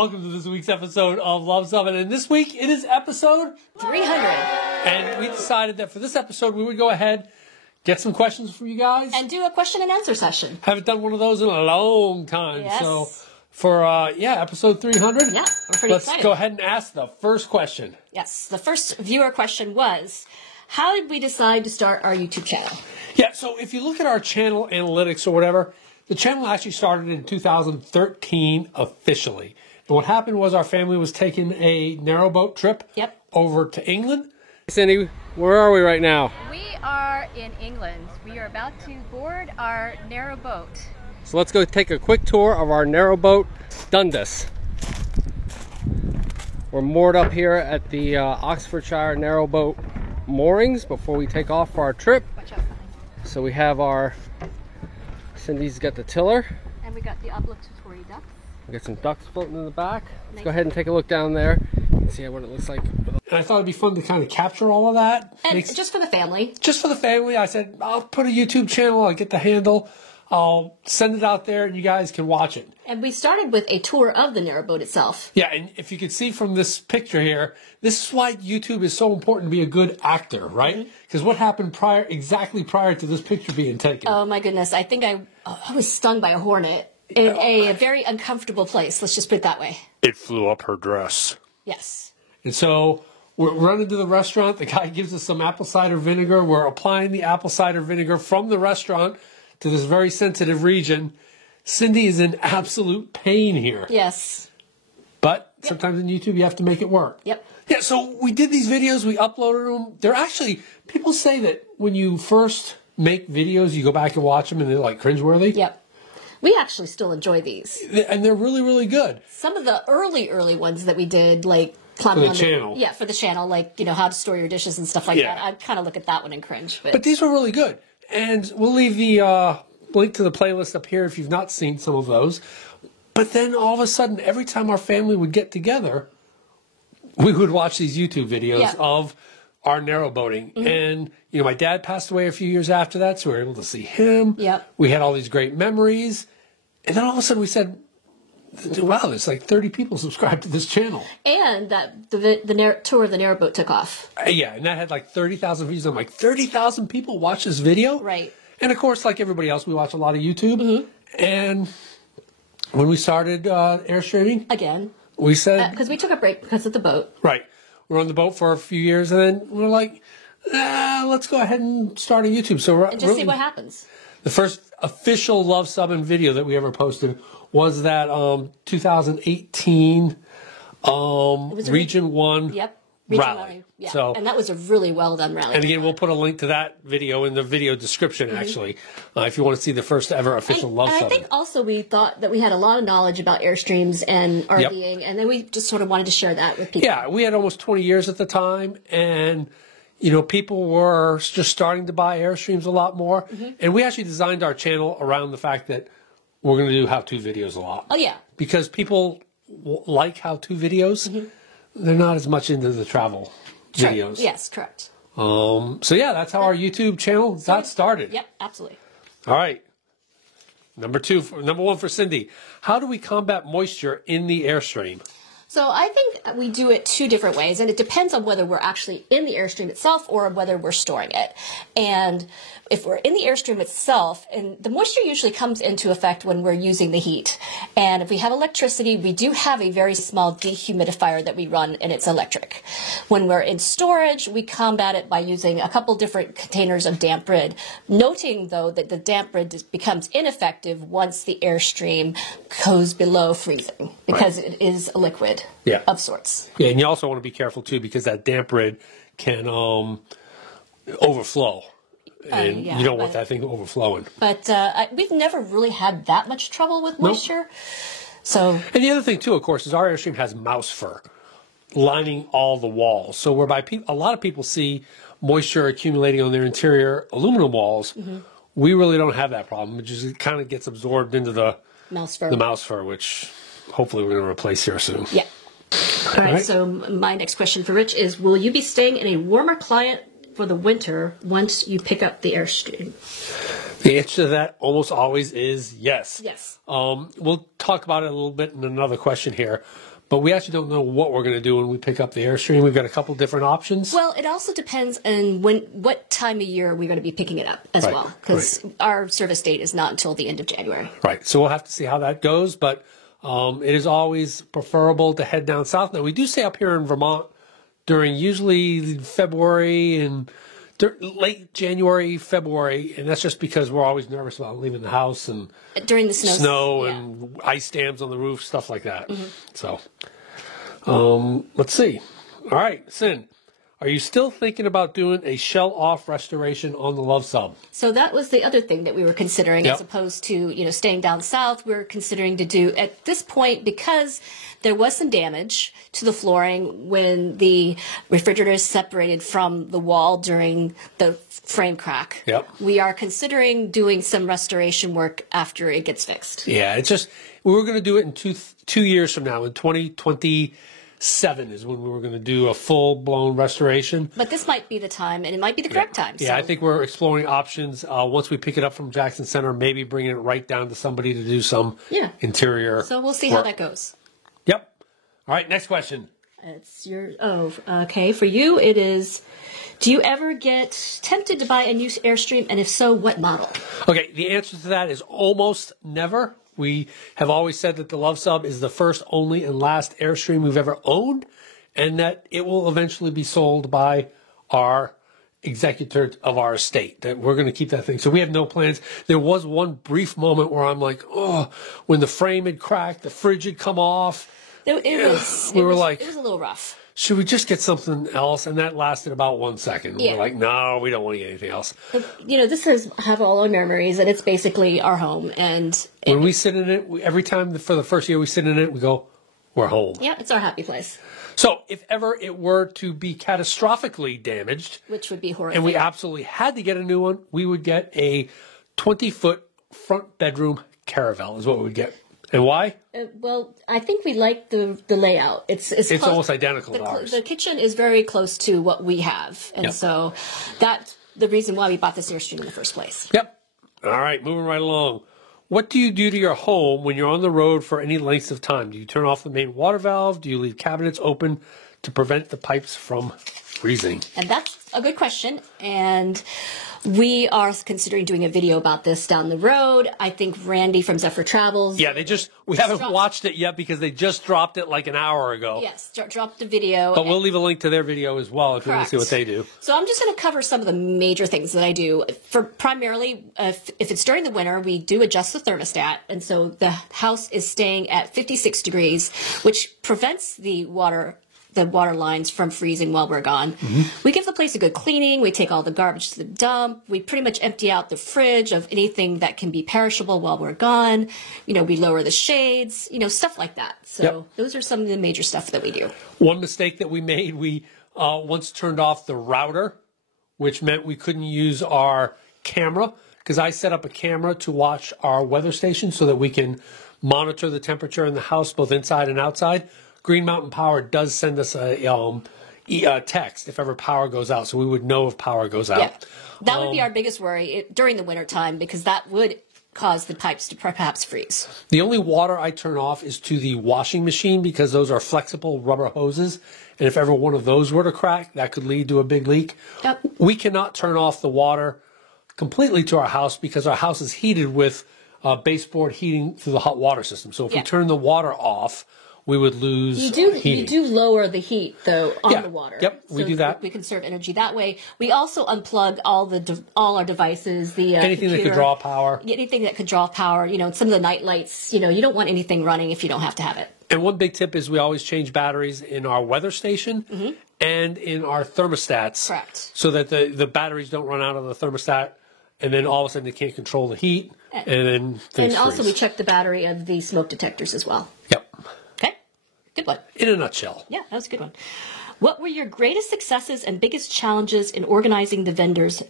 welcome to this week's episode of Love Summit. And this week, it is episode 300. And we decided that for this episode, we would go ahead, get some questions for you guys. And do a question and answer session. Haven't done one of those in a long time. Yes. So for, episode 300, Yeah, we're pretty let's excited. go ahead and ask the first question. Yes, the first viewer question was, how did we decide to start our YouTube channel? Yeah, so if you look at our channel analytics or whatever, the channel actually started in 2013 officially. And what happened was our family was taking a narrowboat trip over to England. Cindy, where are we right now? We are in England. We are about to board our narrowboat. So let's go take a quick tour of our narrowboat, Dundas. We're moored up here at the Oxfordshire narrowboat moorings before we take off for our trip. Watch out. So we have our, Cindy's got the tiller. And we got the obligatory ducks. We got some ducks floating in the back. Let's go ahead and take a look down there. You can see what it looks like. And I thought it'd be fun to kind of capture all of that. And just for the family. Just for the family. I said, I'll put a YouTube channel. I'll get the handle. I'll send it out there and you guys can watch it. And we started with a tour of the narrowboat itself. Yeah, and if you can see from this picture here, this is why YouTube is so important to be a good actor, right? Because what happened exactly prior to this picture being taken? Oh my goodness, I think I was stung by a hornet in a very uncomfortable place. Let's just put it that way. It flew up her dress. Yes. And so we're running to the restaurant. The guy gives us some apple cider vinegar. We're applying the apple cider vinegar from the restaurant to this very sensitive region. Cindy is in absolute pain here. Yes. But sometimes in YouTube, you have to make it work. Yep. Yeah, so we did these videos. We uploaded them. They're actually, people say that when you first make videos, you go back and watch them and they're like cringeworthy. Yep. We actually still enjoy these. And they're really, really good. Some of the early ones that we did, like climbing For the channel. Yeah, for the channel, like, how to store your dishes and stuff like that. I'd kind of look at that one and cringe. But these were really good. And we'll leave the link to the playlist up here if you've not seen some of those. But then all of a sudden, every time our family would get together, we would watch these YouTube videos of our narrowboating. And, my dad passed away a few years after that, so we were able to see him. Yep. We had all these great memories. And then all of a sudden we said, wow, there's like 30 people subscribed to this channel. And that the tour of the narrowboat took off. Yeah, and that had like 30,000 views. I'm like, 30,000 people watch this video? Right. And of course, like everybody else, we watch a lot of YouTube. And when we started Airstreaming, again, we said, because we took a break because of the boat. Right. We were on the boat for a few years, and then we were like, let's go ahead and start a YouTube. So And just see what happens. The first official Love Summon video that we ever posted was that 2018 Region 1 rally. Yeah. So, and that was a really well done rally. and again, we'll put a link to that video in the video description, actually, if you want to see the first ever official Love Summon. I think also we thought that we had a lot of knowledge about Airstreams and RVing, and then we just sort of wanted to share that with people. Yeah, we had almost 20 years at the time, and people were just starting to buy Airstreams a lot more. And we actually designed our channel around the fact that we're going to do how-to videos a lot. Oh, yeah. Because people like how-to videos. They're not as much into the travel videos. Yes, correct. So, yeah, that's how our YouTube channel got started. Yep, absolutely. All right. Number one for Cindy. How do we combat moisture in the Airstream? So I think we do it two different ways, and it depends on whether we're actually in the Airstream itself or whether we're storing it. And if we're in the Airstream itself, and the moisture usually comes into effect when we're using the heat. And if we have electricity, we do have a very small dehumidifier that we run, and it's electric. When we're in storage, we combat it by using a couple different containers of damp rid, noting, though, that the damp rid becomes ineffective once the Airstream goes below freezing, because it is a liquid. Of sorts. Yeah, and you also want to be careful too, because that damp rid can overflow, and you don't want that thing overflowing. But we've never really had that much trouble with moisture. So, and the other thing too, of course, is our Airstream has mouse fur lining all the walls. So whereby a lot of people see moisture accumulating on their interior aluminum walls, we really don't have that problem. It just kind of gets absorbed into the mouse fur, which hopefully we're going to replace here soon. Yeah. All right, so my next question for Rich is, will you be staying in a warmer climate for the winter once you pick up the Airstream? The answer to that almost always is yes. Yes. We'll talk about it a little bit in another question here. but we actually don't know what we're going to do when we pick up the Airstream. We've got a couple different options. Well, it also depends on what time of year we're going to be picking it up as Right, well, because our service date is not until the end of January. Right. So we'll have to see how that goes, but it is always preferable to head down south. Now, we do stay up here in Vermont during usually February and late January, February, and that's just because we're always nervous about leaving the house and During the snow. and ice dams on the roof, stuff like that. So, let's see. All right, Sin, are you still thinking about doing a shell-off restoration on the Love Sub? So that was the other thing that we were considering, Yep. as opposed to, staying down south. We were considering to do at this point, because there was some damage to the flooring when the refrigerator is separated from the wall during the frame crack. Yep. We are considering doing some restoration work after it gets fixed. Yeah, it's just we were going to do it in 2 years from now, in 2027 is when we were going to do a full-blown restoration. But this might be the time, and it might be the correct time. Yeah, so. I think we're exploring options. Once we pick it up from Jackson Center, maybe bringing it right down to somebody to do some interior. So we'll see how that goes. Yep. All right, next question. It's okay. For you, it is, do you ever get tempted to buy a new Airstream, and if so, what model? Okay, the answer to that is almost never. We have always said that the Love Sub is the first, only, and last Airstream we've ever owned, and that it will eventually be sold by our executor of our estate, that we're going to keep that thing. So we have no plans. There was one brief moment where I'm like, oh, when the frame had cracked, the fridge had come off. It was a little rough. Should we just get something else? And that lasted about 1 second. Yeah. We're like, no, we don't want to get anything else. This have all our memories, and it's basically our home. And When we sit in it, every time for the first year we sit in it, we go, we're home. yeah, it's our happy place, So if ever it were to be catastrophically damaged, which would be horrific. and we absolutely had to get a new one, we would get a 20-foot front bedroom caravel is what we would get. And why? Well, I think we like the layout. It's close, almost identical to ours. The kitchen is very close to what we have, and so that's the reason why we bought this Airstream in the first place. Yep. All right, moving right along. What do you do to your home when you're on the road for any lengths of time? Do you turn off the main water valve? Do you leave cabinets open to prevent the pipes from freezing? And that's a good question. And we are considering doing a video about this down the road. I think Randy from Zephyr Travels. Yeah, we haven't watched it yet because they just dropped it like an hour ago. Yes, dropped the video. But we'll leave a link to their video as well if you want to see what they do. So I'm just going to cover some of the major things that I do. For primarily, if it's during the winter, we do adjust the thermostat. And so the house is staying at 56 degrees, which prevents the water lines from freezing while we're gone. We give the place a good cleaning. We take all the garbage to the dump. We pretty much empty out the fridge of anything that can be perishable while we're gone. We lower the shades, stuff like that. So those are some of the major stuff that we do. One mistake that we made, we once turned off the router, which meant we couldn't use our camera, because I set up a camera to watch our weather station so that we can monitor the temperature in the house, both inside and outside. Green Mountain Power does send us a text if ever power goes out, so we would know if power goes out. Yeah. That would be our biggest worry during the winter time, because that would cause the pipes to perhaps freeze. The only water I turn off is to the washing machine, because those are flexible rubber hoses, and if ever one of those were to crack, that could lead to a big leak. Yep. We cannot turn off the water completely to our house because our house is heated with baseboard heating through the hot water system. So if we turn the water off, we would lose heating. You do lower the heat, though, on the water. Yep, we do that. We conserve energy that way. We also unplug all our devices, the anything computer, that could draw power. Anything that could draw power. Some of the night lights. You don't want anything running if you don't have to have it. And one big tip is we always change batteries in our weather station and in our thermostats. Correct. So that the batteries don't run out of the thermostat, and then all of a sudden they can't control the heat, and then things And also freeze. we check the battery of the smoke detectors as well. Yep. Okay, good one. In a nutshell. Yeah, that was a good one. What were your greatest successes and biggest challenges in organizing the vendors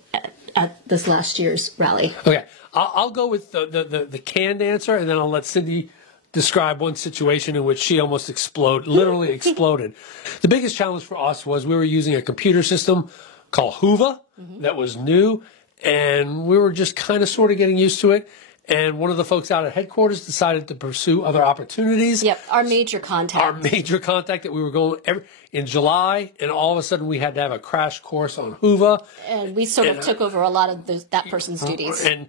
at this last year's rally? Okay, I'll go with the canned answer, and then I'll let Cindy describe one situation in which she almost literally exploded. The biggest challenge for us was we were using a computer system called Hoover that was new, and we were just kind of sort of getting used to it. And one of the folks out at headquarters decided to pursue other opportunities. Yep, our major contact. Our major contact that we were going in July, and all of a sudden we had to have a crash course on Hoover. And we sort of took over a lot of that person's duties. And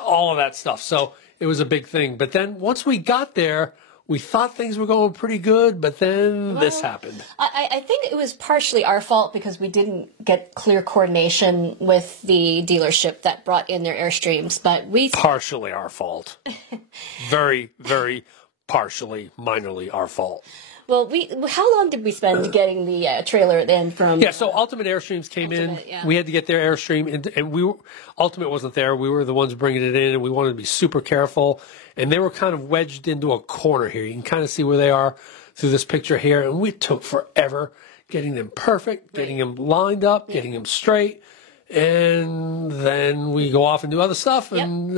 all of that stuff. So it was a big thing. But then once we got there, we thought things were going pretty good, but then this happened. I think it was partially our fault because we didn't get clear coordination with the dealership that brought in their Airstreams. But we Partially our fault. Very, very partially, minorly our fault. Well, how long did we spend getting the trailer in from? Yeah, so Ultimate Airstreams came in. Yeah. We had to get their Airstream, and Ultimate wasn't there. We were the ones bringing it in, and we wanted to be super careful. And they were kind of wedged into a corner here. You can kind of see where they are through this picture here. And we took forever getting them perfect, getting them lined up, getting them straight. And then we go off and do other stuff, and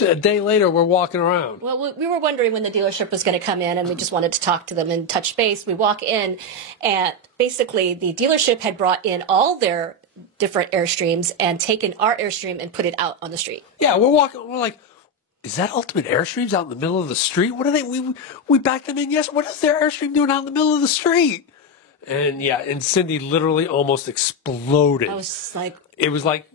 a day later we're walking around. Well, we were wondering when the dealership was going to come in, and we just wanted to talk to them and touch base. We walk in, and basically the dealership had brought in all their different Airstreams and taken our Airstream and put it out on the street. Yeah, we're walking, we're like, is that Ultimate Airstreams out in the middle of the street? What are they? We backed them in, yes. What is their Airstream doing out in the middle of the street? And yeah, and Cindy literally almost exploded. I was like, it was like,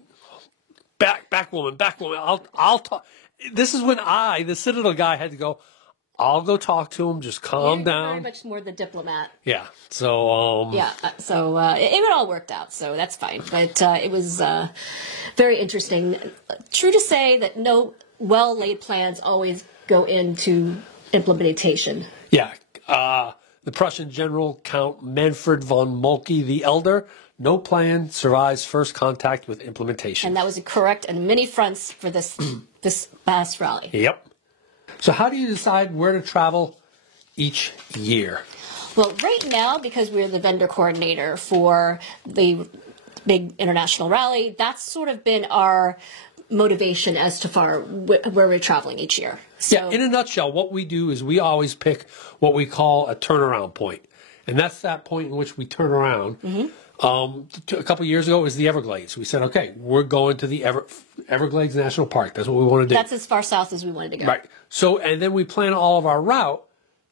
back woman. I'll talk. This is when the Citadel guy, had to go. I'll go talk to him. Just calm down. Very much more the diplomat. Yeah. So. It all worked out. So that's fine. But it was very interesting. True to say that no well-laid plans always go into implementation. Yeah. The Prussian general, Count Manfred von Moltke the Elder, no plan survives first contact with implementation. And that was correct on many fronts for this past rally. Yep. So how do you decide where to travel each year? Well, right now, because we're the vendor coordinator for the big international rally, that's sort of been our motivation as to where we're traveling each year. So, yeah, in a nutshell, what we do is we always pick what we call a turnaround point. And that's that point in which we turn around. Mm-hmm. A couple of years ago, it was the Everglades. We said, okay, we're going to the Everglades National Park. That's what we want to do. That's as far south as we wanted to go. Right. So, and then we plan all of our route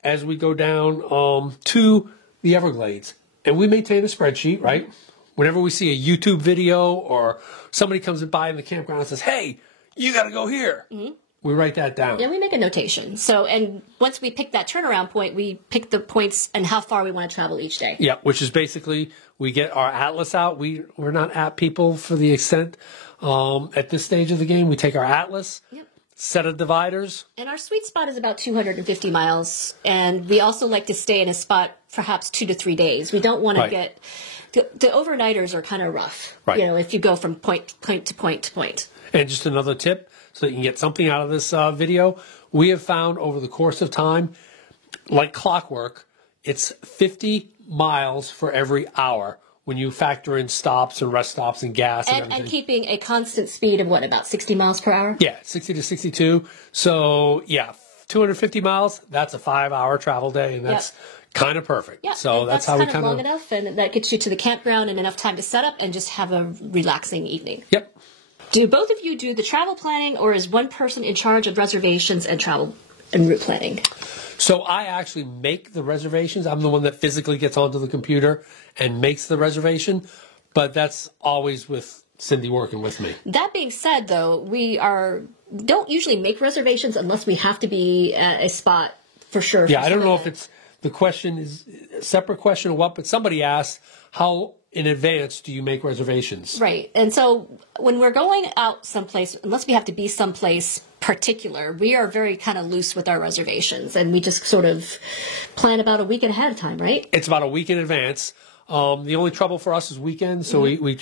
as we go down to the Everglades. And we maintain a spreadsheet, right? Whenever we see a YouTube video or somebody comes by in the campground and says, hey, you got to go here. Mm-hmm. We write that down. Yeah, we make a notation. So, and once we pick that turnaround point, we pick the points and how far we want to travel each day. Yeah, which is basically we get our atlas out. We're not app people for the extent at this stage of the game. We take our atlas, set of dividers. And our sweet spot is about 250 miles. And we also like to stay in a spot perhaps 2 to 3 days. We don't want to get... The overnighters are kind of rough, right. If you go from point to point to point. And just another tip, so that you can get something out of this video, we have found over the course of time, like clockwork, it's 50 miles for every hour when you factor in stops and rest stops and gas and everything. And keeping a constant speed of about 60 miles per hour? Yeah, 60 to 62. So, 250 miles, that's a 5-hour travel day, and that's... kind of perfect. Yeah, so that's how we kind of long enough, and that gets you to the campground and enough time to set up and just have a relaxing evening. Yep. Do both of you do the travel planning, or is one person in charge of reservations and travel and route planning? So I actually make the reservations. I'm the one that physically gets onto the computer and makes the reservation, but that's always with Cindy working with me. That being said, though, we don't usually make reservations unless we have to be at a spot for sure. Yeah, I don't know if it's the question is a separate question or what, but somebody asked, how in advance do you make reservations? Right. And so when we're going out someplace, unless we have to be someplace particular, we are very kind of loose with our reservations, and we just sort of plan about a week ahead of time, right? It's about a week in advance. The only trouble for us is weekends, so we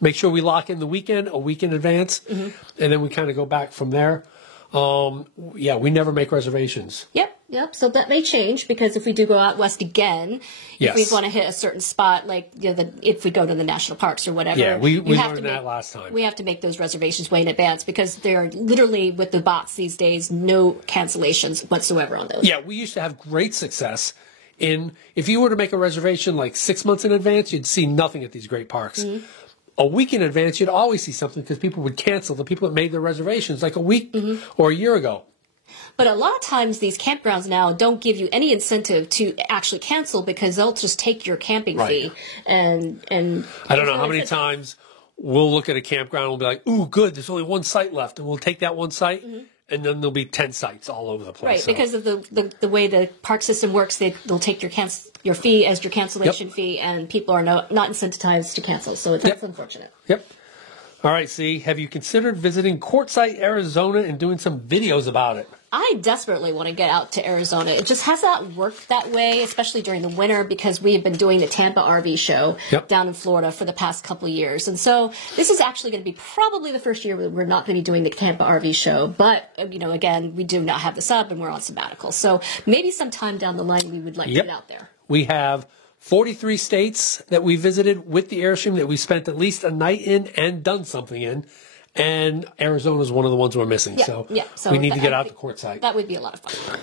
make sure we lock in the weekend a week in advance, and then we kind of go back from there. We never make reservations. Yep. So that may change, because if we do go out west again, if we want to hit a certain spot, like if we go to the national parks or whatever, we learned that last time. We have to make those reservations way in advance, because there are literally, with the bots these days, no cancellations whatsoever on those. Yeah, we used to have great success if you were to make a reservation like 6 months in advance, you'd see nothing at these great parks. a week in advance, you'd always see something because people would cancel. The people that made their reservations like a week or a year ago. But a lot of times these campgrounds now don't give you any incentive to actually cancel because they'll just take your camping fee. And I don't know how many times we'll look at a campground and we'll be like, ooh, good, there's only one site left. And we'll take that one site, and then there'll be 10 sites all over the place. Right, so. because of the way the park system works, they'll take your fee as your cancellation fee, and people are not incentivized to cancel. So that's unfortunate. Yep. All right, see, have you considered visiting Quartzsite, Arizona, and doing some videos about it? I desperately want to get out to Arizona. It just has not worked that way, especially during the winter, because we have been doing the Tampa RV show down in Florida for the past couple of years. And so this is actually going to be probably the first year we're not going to be doing the Tampa RV show. But, again, we do not have the sub and we're on sabbatical. So maybe sometime down the line we would like to get out there. We have 43 states that we visited with the Airstream that we spent at least a night in and done something in. And Arizona is one of the ones we're missing. So we need to get out to Quartzsite. That would be a lot of fun.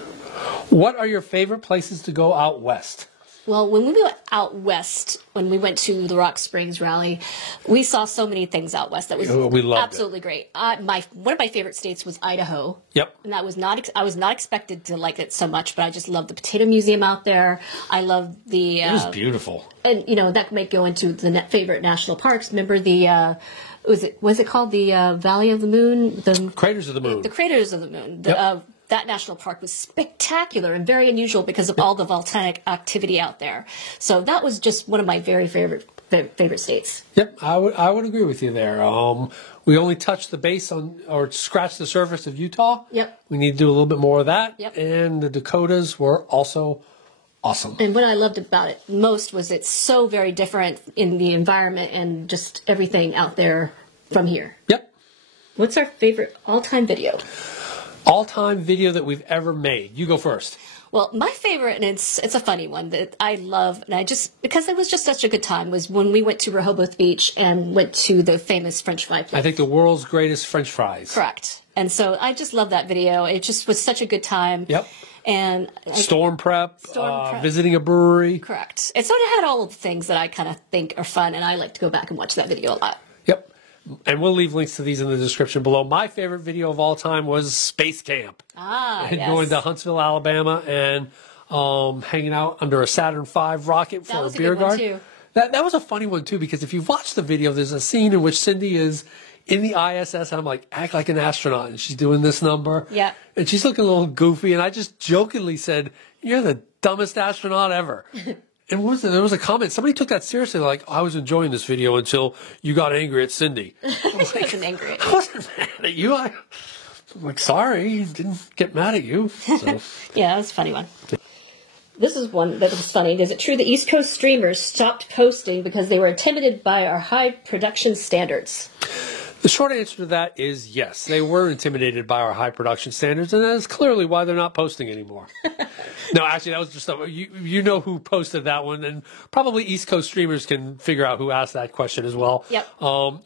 What are your favorite places to go out west? Well, when we went out west, when we went to the Rock Springs Rally, we saw so many things out west that was absolutely great. One of my favorite states was Idaho. Yep. And that was I was not expected to like it so much, but I just love the Potato Museum out there. I love the... it was beautiful. And, that might go into the favorite national parks. Remember the... was it called the Valley of the Moon? The Craters of the Moon. The Craters of the Moon. That national park was spectacular and very unusual because of all the volcanic activity out there. So that was just one of my very favorite states. Yep, I would agree with you there. We only touched the base on, or scratched the surface of Utah. Yep. We need to do a little bit more of that. Yep. And the Dakotas were also awesome. And what I loved about it most was it's so very different in the environment and just everything out there from here. Yep. What's our favorite all-time video? All-time video that we've ever made. You go first. Well, my favorite, and it's a funny one that I love, and because it was just such a good time, was when we went to Rehoboth Beach and went to the famous French fry place. I think the world's greatest French fries. Correct. And so I just love that video. It just was such a good time. Yep. And Storm prep, visiting a brewery. Correct. It sort of had all of the things that I kind of think are fun, and I like to go back and watch that video a lot. Yep. And we'll leave links to these in the description below. My favorite video of all time was Space Camp. Going to Huntsville, Alabama, and hanging out under a Saturn V rocket for a beer garden. That was a funny one, too, because if you watch the video, there's a scene in which Cindy is in the ISS, and I'm like, act like an astronaut, and she's doing this number. Yeah. And she's looking a little goofy, and I just jokingly said, you're the dumbest astronaut ever. And there was a comment. Somebody took that seriously. Like, I was enjoying this video until you got angry at Cindy. I wasn't angry at you. I wasn't mad at you. I'm like, sorry, didn't get mad at you. So. Yeah, that was a funny one. This is one that was funny. Is it true the East Coast streamers stopped posting because they were intimidated by our high production standards? The short answer to that is yes. They were intimidated by our high production standards, and that is clearly why they're not posting anymore. No, actually, that was just you know who posted that one, and probably East Coast streamers can figure out who asked that question as well. Yep.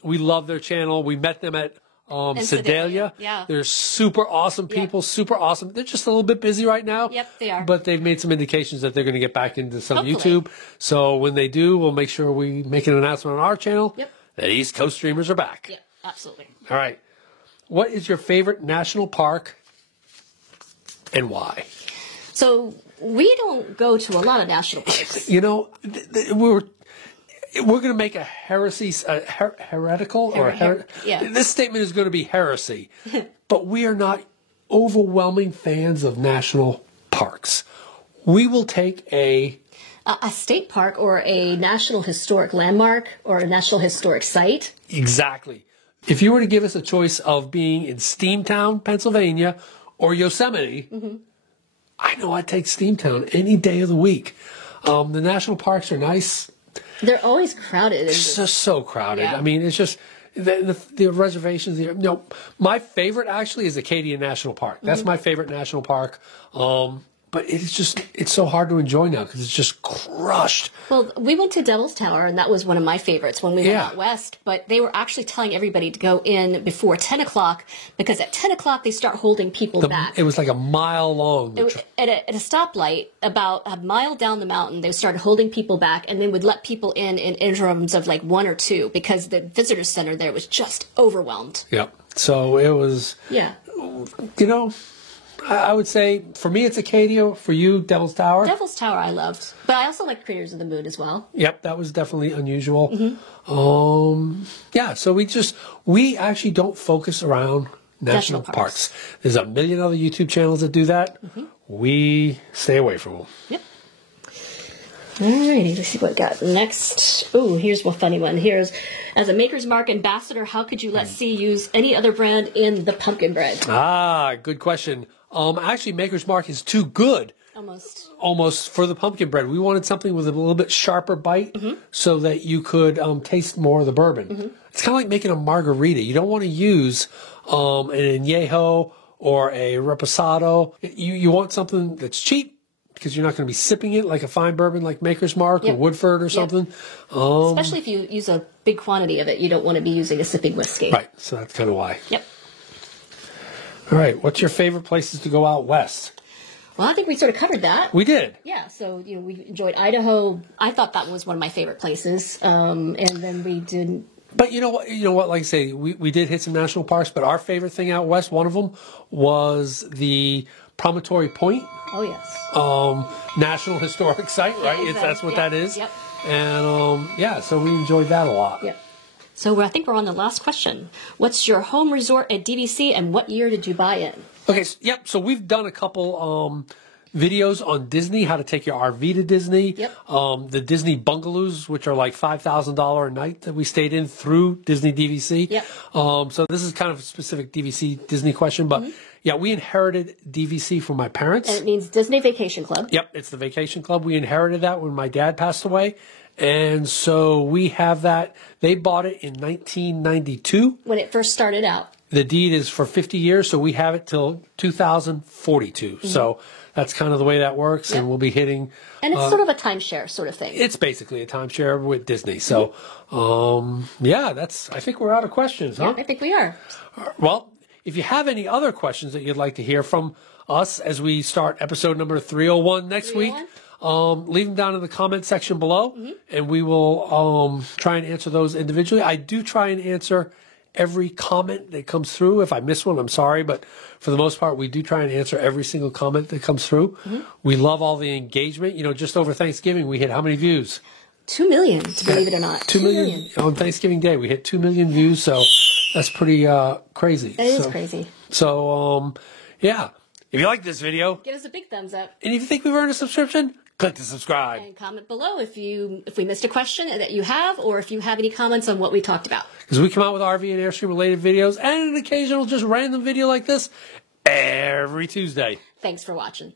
We love their channel. We met them at Sedalia. Yeah. They're super awesome people, super awesome. They're just a little bit busy right now. Yep, they are. But they've made some indications that they're going to get back into some Hopefully. YouTube. So when they do, we'll make sure we make an announcement on our channel that East Coast streamers are back. Yep, absolutely. All right. What is your favorite national park and why? So we don't go to a lot of national parks. You know, we're going to make a heresy, heretical, This statement is going to be heresy, but we are not overwhelming fans of national parks. We will take a state park or a national historic landmark or a national historic site. Exactly. If you were to give us a choice of being in Steamtown, Pennsylvania, or Yosemite, I know I'd take Steamtown any day of the week. The national parks are nice. They're always crowded. It's just so crowded. Yeah. I mean, it's just the reservations. My favorite actually is Acadia National Park. That's my favorite national park. but it's so hard to enjoy now because it's just crushed. Well, we went to Devil's Tower, and that was one of my favorites when we went Yeah. out west. But they were actually telling everybody to go in before 10 o'clock because at 10 o'clock they start holding people back. It was like a mile long. At a stoplight, about a mile down the mountain, they started holding people back and then would let people in interims of like 1 or 2 because the visitor center there was just overwhelmed. Yep. So it was, Yeah. you know, I would say for me it's Acadia. For you, Devil's Tower. Devil's Tower I loved. But I also like Creatures of the Moon as well. Yep, that was definitely unusual. Yeah, so we actually don't focus around national parks. There's a million other YouTube channels that do that. We stay away from them. Yep. Alrighty, let's see what we got next. Oh, here's one funny one. Here's, as a Maker's Mark ambassador, how could you let C use any other brand in the pumpkin bread? Ah, good question. Actually, Maker's Mark is too good. Almost for the pumpkin bread. We wanted something with a little bit sharper bite so that you could taste more of the bourbon. It's kind of like making a margarita. You don't want to use an añejo or a reposado. You want something that's cheap because you're not going to be sipping it like a fine bourbon like Maker's Mark or Woodford or something. Especially if you use a big quantity of it, you don't want to be using a sipping whiskey. Right, so that's kind of why. Yep. All right, what's your favorite places to go out west? Well, I think we sort of covered that. We did. Yeah, so we enjoyed Idaho. I thought that was one of my favorite places. And then we did. But you know what? Like I say, we did hit some national parks, but our favorite thing out west, one of them, was the Promontory Point. Oh yes. National Historic Site, right? Exactly. That's what that is. Yep. And so we enjoyed that a lot. Yep. So I think we're on the last question. What's your home resort at DVC, and what year did you buy in? Okay. So we've done a couple videos on Disney, how to take your RV to Disney. Yep. The Disney bungalows, which are like $5,000 a night that we stayed in through Disney DVC. Yep. So this is kind of a specific DVC Disney question, but yeah, we inherited DVC from my parents. And it means Disney Vacation Club. Yep, it's the vacation club. We inherited that when my dad passed away. And so we have that. They bought it in 1992. When it first started out. The deed is for 50 years, so we have it till 2042. So that's kind of the way that works, and we'll be hitting... And it's sort of a timeshare sort of thing. It's basically a timeshare with Disney. So, I think we're out of questions, huh? Yeah, I think we are. Well, if you have any other questions that you'd like to hear from us as we start episode number 301 next week, leave them down in the comment section below, and we will try and answer those individually. I do try and answer every comment that comes through. If I miss one, I'm sorry, but for the most part, we do try and answer every single comment that comes through. We love all the engagement. Just over Thanksgiving, we hit how many views? 2 million, believe it or not. 2 million. On Thanksgiving Day, we hit 2 million views, so that's pretty crazy. It is crazy. So, yeah. If you like this video, Give us a big thumbs up. and if you think we've earned a subscription, click to subscribe. And comment below if we missed a question that you have, or if you have any comments on what we talked about. Because we come out with RV and Airstream related videos and an occasional just random video like this every Tuesday. Thanks for watching.